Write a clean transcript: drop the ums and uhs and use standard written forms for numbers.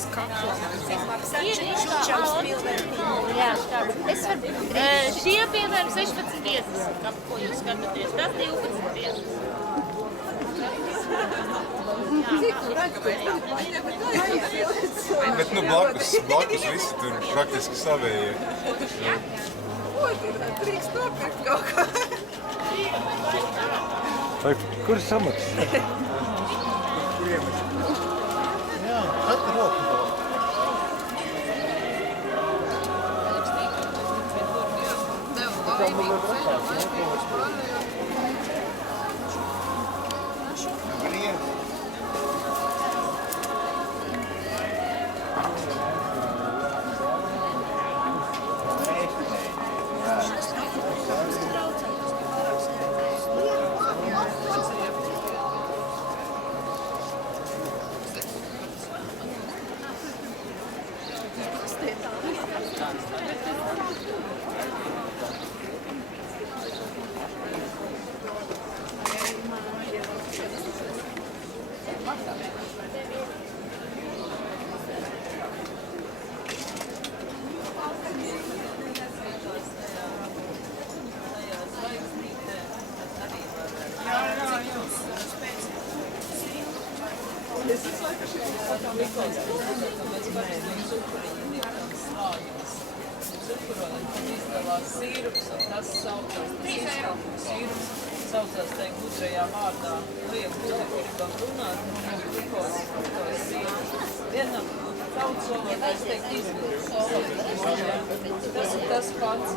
tas kaklam. Cik labi sačīt šučams pilnēm. Jā, es varu šie, piemēram, 16 piezas, ko jūs skatāties, tas 12 piezas. Bet, nu, blakus visi tur praktiski savējie. Drīkst nopirkt kaut kā. Vai kur samats? Jā, katra roka. Sīrups, un tas saucās teikt gudrajā vārdā liek gudri gribam runāt, glukos sīrups. Vienam tautas valodā es teiktu izglīt tas ir tas pats.